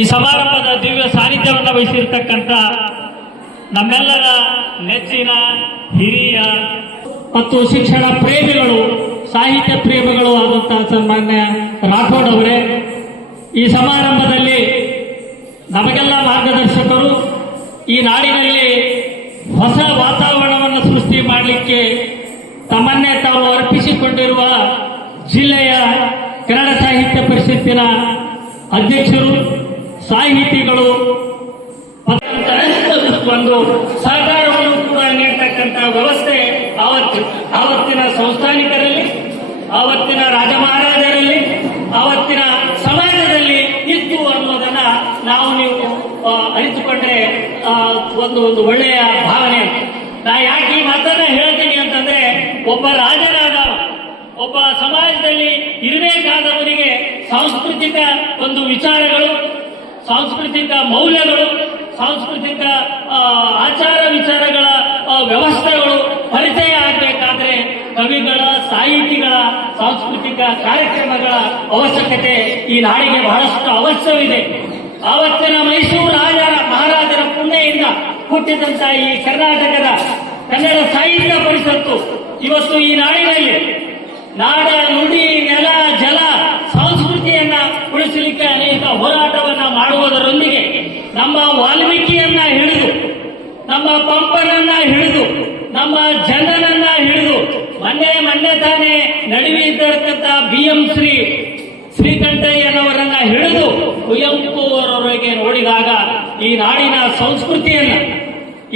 ಈ ಸಮಾರಂಭದ ದಿವ್ಯ ಸಾನ್ನಿಧ್ಯವನ್ನು ವಹಿಸಿರ್ತಕ್ಕಂಥ ನಮ್ಮೆಲ್ಲರ ನೆಚ್ಚಿನ ಹಿರಿಯ ಮತ್ತು ಶಿಕ್ಷಣ ಪ್ರೇಮಿಗಳು, ಸಾಹಿತ್ಯ ಪ್ರೇಮಿಗಳು ಆದಂತಹ ಸನ್ಮಾನ್ಯ ರಾಠೋಡ್ ಅವರೇ, ಈ ಸಮಾರಂಭದಲ್ಲಿ ನಮಗೆಲ್ಲ ಮಾರ್ಗದರ್ಶಕರು, ಈ ನಾಡಿನಲ್ಲಿ ಹೊಸ ವಾತಾವರಣವನ್ನು ಸೃಷ್ಟಿ ಮಾಡಲಿಕ್ಕೆ ತಮ್ಮನ್ನೇ ತಾವು ಅರ್ಪಿಸಿಕೊಂಡಿರುವ ಜಿಲ್ಲೆಯ ಕನ್ನಡ ಸಾಹಿತ್ಯ ಪರಿಷತ್ತಿನ ಅಧ್ಯಕ್ಷರು, ಸಾಹಿತಿಗಳು, ಒಂದು ಸಹಕಾರವನ್ನು ಕೂಡ ನೀಡತಕ್ಕಂಥ ವ್ಯವಸ್ಥೆ ಆವತ್ತಿನ ಸಂಸ್ಥಾನಿಕರಲ್ಲಿ, ಆವತ್ತಿನ ರಾಜ ಮಹಾರಾಜರಲ್ಲಿ, ಆವತ್ತಿನ ಸಮಾಜದಲ್ಲಿ ಇತ್ತು ಅನ್ನೋದನ್ನ ನಾವು ನೀವು ಅರಿತುಕೊಂಡ್ರೆ ಒಂದು ಒಳ್ಳೆಯ ಭಾವನೆ. ನಾ ಯಾಕೆ ಈ ಮಾತನ್ನ ಹೇಳ್ತೀನಿ ಅಂತಂದ್ರೆ, ಒಬ್ಬ ರಾಜನಾದ, ಒಬ್ಬ ಸಮಾಜದಲ್ಲಿ ಇರಬೇಕಾದವರಿಗೆ ಸಾಂಸ್ಕೃತಿಕ ಒಂದು ವಿಚಾರಗಳು, ಸಾಂಸ್ಕೃತಿಕ ಮೌಲ್ಯಗಳು, ಸಾಂಸ್ಕೃತಿಕ ಆಚಾರ ವಿಚಾರಗಳ ವ್ಯವಸ್ಥೆಗಳು ಪರಿಚಯ ಆಗಬೇಕಾದ್ರೆ ಕವಿಗಳ, ಸಾಹಿತಿಗಳ, ಸಾಂಸ್ಕೃತಿಕ ಕಾರ್ಯಕ್ರಮಗಳ ಅವಶ್ಯಕತೆ ಈ ನಾಡಿಗೆ ಬಹಳಷ್ಟು ಅವಶ್ಯವಿದೆ. ಆವತ್ತಿನ ಮೈಸೂರು ಮಹಾರಾಜರ ಪುಣ್ಯದಿಂದ ಹುಟ್ಟಿದಂತ ಈ ಕರ್ನಾಟಕದ ಕನ್ನಡ ಸಾಹಿತ್ಯ ಪರಿಷತ್ತು ಇವತ್ತು ಈ ನಾಡಿನಲ್ಲಿ ನಾಡ, ನುಡಿ, ನೆಲ, ಜಲ, ಸಂಸ್ಕೃತಿಯನ್ನ ಉಳಿಸಲಿಕ್ಕೆ ಅನೇಕ ಹೋರಾಟವನ್ನ ಮಾಡುವುದರೊಂದಿಗೆ ನಮ್ಮ ವಾಲ್ಮೀಕಿಯನ್ನ ಹಿಡಿದು, ನಮ್ಮ ಪಂಪನನ್ನ ಹಿಡಿದು, ನಮ್ಮ ಜನನನ್ನ ಹಿಡಿದು, ಮೊನ್ನೆ ತಾನೇ ನಡುವೆ ಇದ್ದಿರತಕ್ಕಂಥ BM ಶ್ರೀಕಂಠಯ್ಯನವರನ್ನ ಹಿಡಿದು ಕುವೆಂಪು ಅವರವರೆಗೆ ನೋಡಿದಾಗ ಈ ನಾಡಿನ ಸಂಸ್ಕೃತಿಯನ್ನ,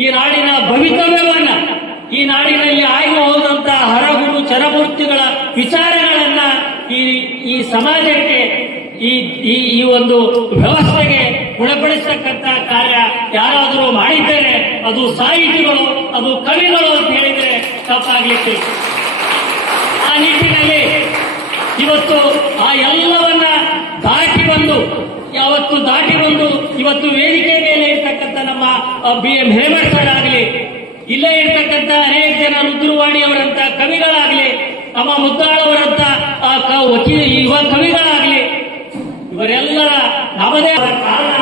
ಈ ನಾಡಿನ ಭವಿತವ್ಯವನ್ನ, ಈ ನಾಡಿನಲ್ಲಿ ಆಗಿ ಹೋದಂತಹ ಹರಗುರು ಚರಮೂರ್ತಿಗಳ ವಿಚಾರಗಳನ್ನ ಈ ಸಮಾಜಕ್ಕೆ, ಈ ಒಂದು ವ್ಯವಸ್ಥೆಗೆ ಗುಣಪಡಿಸತಕ್ಕಂಥ ಕಾರ್ಯ ಯಾರಾದರೂ ಮಾಡಿದ್ದೇನೆ ಅದು ಸಾಹಿತಿಗಳು, ಅದು ಕವಿಗಳು ಅಂತ ಹೇಳಿದ್ರೆ ತಪ್ಪಾಗಲಿಕ್ಕೆ. ಆ ನಿಟ್ಟಿನಲ್ಲಿ ಇವತ್ತು ಆ ಎಲ್ಲವನ್ನ ದಾಟಿ ಬಂದು ಇವತ್ತು ವೇದಿಕೆ ಮೇಲೆ ಇರ್ತಕ್ಕಂಥ ನಮ್ಮ BM ಹೇಮಂತ್ ಸರ್ ಆಗಲಿ, ಇಲ್ಲೇ ಇರ್ತಕ್ಕಂಥ ಅನೇಕ ಜನ ರುದ್ರವಾಣಿ ಅವರಂತ ಕವಿಗಳಾಗಲಿ, ನಮ್ಮ ಮುದ್ದಾಳವರಂತ ಯುವ ಕವಿಗಳಾಗಲಿ, ಇವರೆಲ್ಲರ ನಮ್ಮದೇ ಕಾರಣ